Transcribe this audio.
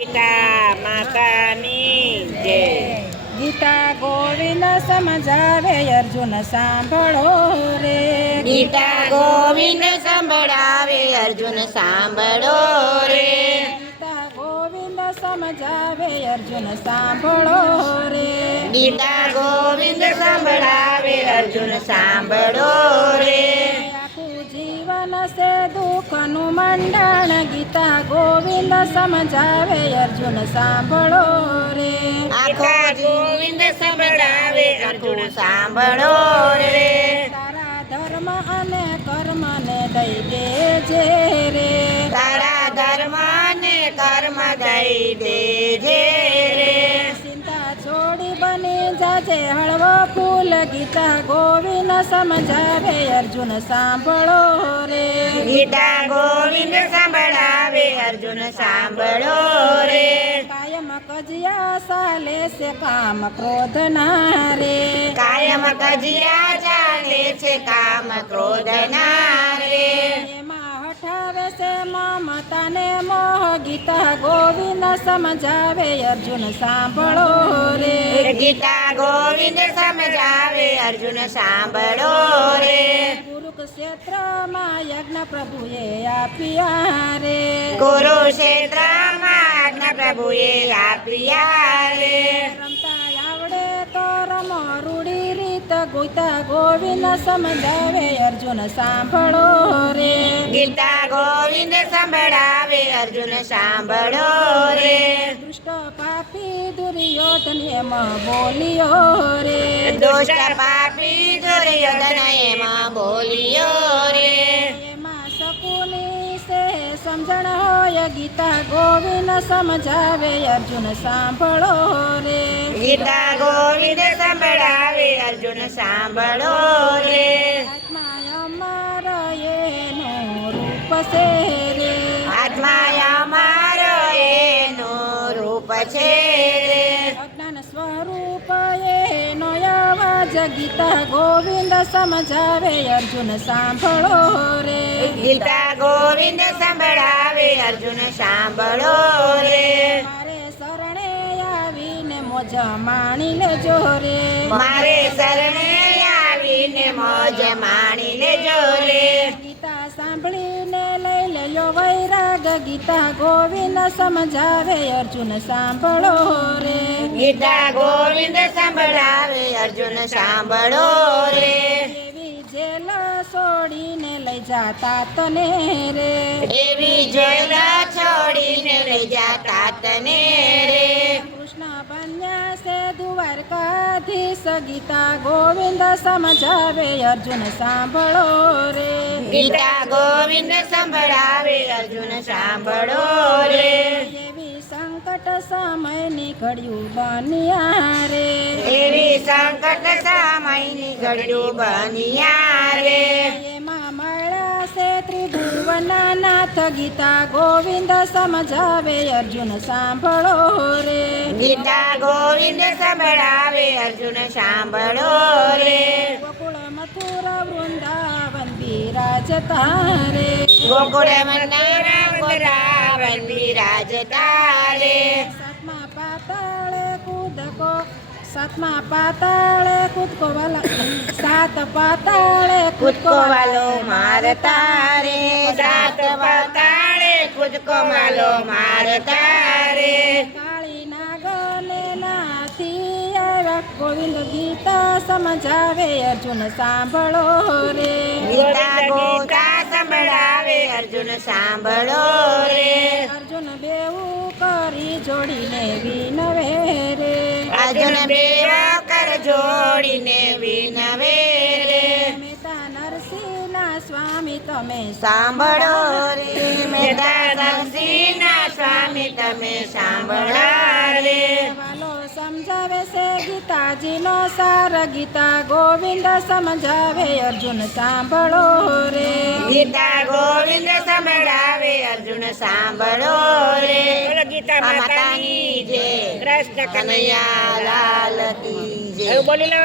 ગીતા માતાની જય. ગીતા ગોવિંદ સમજાવે અર્જુન સાંભળો રે. ગીતા ગોવિંદ સંભળાવે અર્જુન સાંભળો રે. ગીતા ગોવિંદ સમજાવે અર્જુન સાંભળો રે. ગીતા ગોવિંદ સંભળાવે અર્જુન સાંભળો રે. આખું જીવન છે દુઃખનું મંડાણ ગીતા ગોવિંદ સમજાવે અર્જુન સાંભળો રે. આખા ગોવિંદ સંભળાવે અર્જુન સાંભળો રે. તારા ધર્મ અને કર્મને દઈ દેજે રે. તારા ધર્મ ને કર્મ દઈ દેજે રે. ચિંતા છોડી બની જાજે હળવો ફૂલ ગીતા ગોવિંદ સમજાવે અર્જુન સાંભળો રે. ગીતા ગોવિંદ સંભળાવે અર્જુન સાંભળો રે. કાયમ કજિયા ચાલે છે કામ ક્રોધ ના રે. કાયમ કજિયા ચાલે છે કામ ક્રોધ ના રે. એમાં હઠાવે છે મમતા ને મોહ ગીતા ગોવિંદ સમજાવે અર્જુન સાંભળો રે. ગીતા ગોવિંદ સમજાવે અર્જુન સાંભળો રે. કુરુક્ષેત્રમાં યજ્ઞ પ્રભુએ આપ્યા રે. કુરુક્ષેત્રમાં આજ્ઞા પ્રભુએ આપ્યા રે. રમતા આવડે તો રમો રૂડી રીત ગીતા ગોવિંદ સમજાવે અર્જુન સાંભળો રે. ગીતા ગોવિંદ સંભળાવે અર્જુન સાંભળો રે. દુષ્ટ પાપી દુર્યોધન એમ બોલ્યો રે. દુષ્ટ પાપી દુર્યોધન એમાં બોલ્યો રે. એમાં શકુની છે સમજણ હોય ગીતા ગોવિંદ સમજાવે અર્જુન સાંભળો રે. ગીતા ગોવિંદ સંભળાવે અર્જુન સાંભળો રે. આત્મા અમાર એનું રૂપ છે રે. આત્મા અમારો એનું રૂપ છે રે. અજ્ઞાન સ્વરૂપ એનો અવાજ ગીતા ગોવિંદ સમજાવે અર્જુન સાંભળો રે. ગીતા ગોવિંદ સંભળાવે અર્જુન સાંભળો રે. મારે શરણે આવીને મોજ માણી લેજો રે. મારે શરણે આવીને મોજ માણી લેજો રે. ગીતા સાંભળીને લઈ લેજો વૈરાગ ગીતા ગોવિંદ સમજાવે અર્જુન સાંભળો રે. ગીતા ગોવિંદ સંભળાવે અર્જુન સાંભળો રે. એવી જેલ છોડીને લઈ જાતા તને રે. એવી જેલ છોડીને લઈ જાતા તને રે. કૃષ્ણ બન્યા છે દ્વારકાધીશ ગીતા ગોવિંદ સમજાવે અર્જુન સાંભળો રે. ગીતા ગોવિંદ સંભળાવે અર્જુન સાંભળો રે. એવી સંકટ સમયની ઘડિયું બન્યા રે. એવી સંકટ સમયની ઘડિયું બન્યા રે. એમાં મળ્યા છે ત્રિભુવનના નાથ ગીતા ગોવિંદ સમજાવે અર્જુન સાંભળો રે. ગીતા ગોવિંદ સંભળાવે અર્જુન સાંભળો રે. ગોકુળ મથુરા વૃંદાવન બિરાજતા રે. ગોકુળ વૃંદાવન બિરાજતા રે. સાતમા પાતાળે કૂદકો વાલા સાત પાતાળે કૂદકો વાલો મારતા રે. સાત પાતાળે કૂદકો વાલો મારતા રે. કાળી નાગને નાથી આવ્યા ગોવિંદ ગીતા સમજાવે અર્જુન સાંભળો રે. ગીતા ગોતા સંભળાવે અર્જુન સાંભળો રે. અર્જુન બેવું કરી જોડીને વિનવે રે. અર્જુન બેવ કર જોડીને વિનવે રે. મેતા નરસિંહના સ્વામી તમે સાંભળો રે. મેતા નરસિંહના સ્વામી તમે સાંભળા રે. વાલો સમજાવે છે ગીતાજીનો સાર ગીતા ગોવિંદ સમજાવે અર્જુન સાંભળો રે. ગીતા ગોવિંદ સંભળાવે અર્જુન સાંભળો રે. ગીતા માતાની જય. કૃષ્ણ કનૈયા લાલ કી જય. બોલી લો.